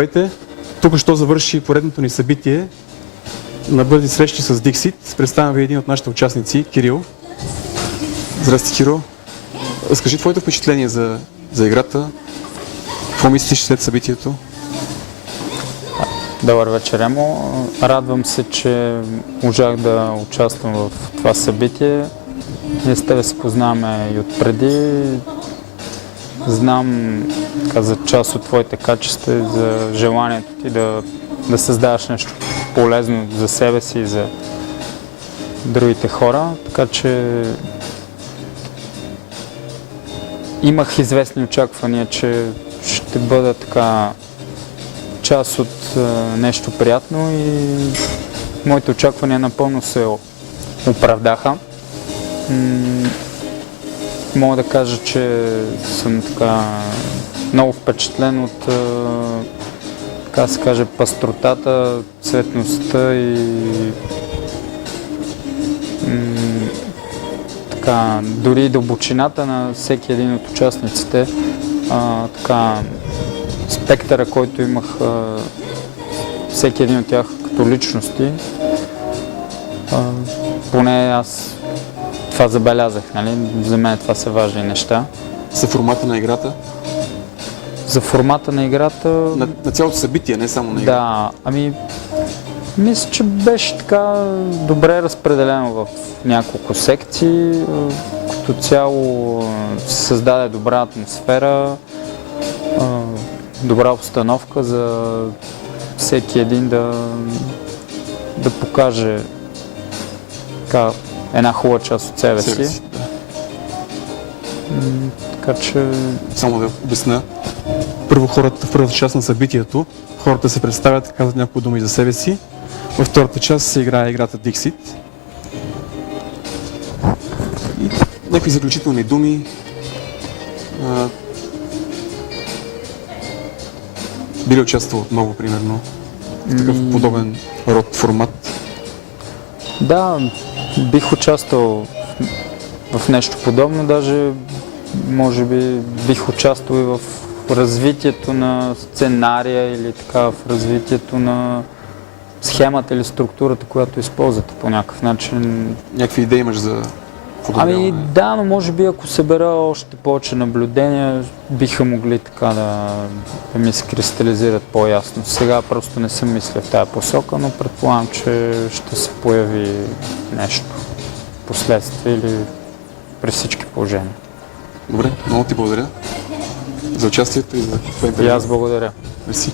Здравейте! Тук що завърши поредното ни събитие на бързи срещи с Dixit. Представям ви един от нашите участници, Кирил. Здрасти, Кирил. Разкажи твоето впечатление за играта. Какво мислиш след събитието? Добър вечер, Емо. Радвам се, че можах да участвам в това събитие. Ние с тебе се познаваме и отпреди. Знам за част от твоите качества и за желанието ти да създаваш нещо полезно за себе си и за другите хора. Така че имах известни очаквания, че ще бъда така част от нещо приятно и моите очаквания напълно се оправдаха. Мога да кажа, че съм така много впечатлен от така се каже пъстротата, цветността и така, дори дълбочината на всеки един от участниците. Така, спектъра, който имах всеки един от тях като личности, поне аз това забелязах, нали? За мен това са важни неща. За формата на играта? За формата на играта... На цялото събитие, не само на играта. Да, мисля, че беше така добре разпределено в няколко секции. Като цяло се създаде добра атмосфера, добра обстановка за всеки един да покаже така една хубава част от себе си. Да. Така че... Само да обясня. Първо хората в първата част на събитието, хората се представят, казват няколко думи за себе си. Във втората част се играе играта Dixit. И някакви заключителни думи. Би ли участвал отново, примерно, в такъв подобен род формат? Да, бих участвал в нещо подобно, даже може би бих участвал и в развитието на сценария или така в развитието на схемата или структурата, която използвате по някакъв начин. Някакви идеи имаш за подобряване? Да, но може би ако събера още повече наблюдения, биха могли така да ми се кристализират по-ясно. Сега просто не съм мисля в тази посока, но предполагам, че ще се появи нещо последствие или при всички положения. Добре, много ти благодаря за участието и за това интервю. И аз благодаря. Мерси.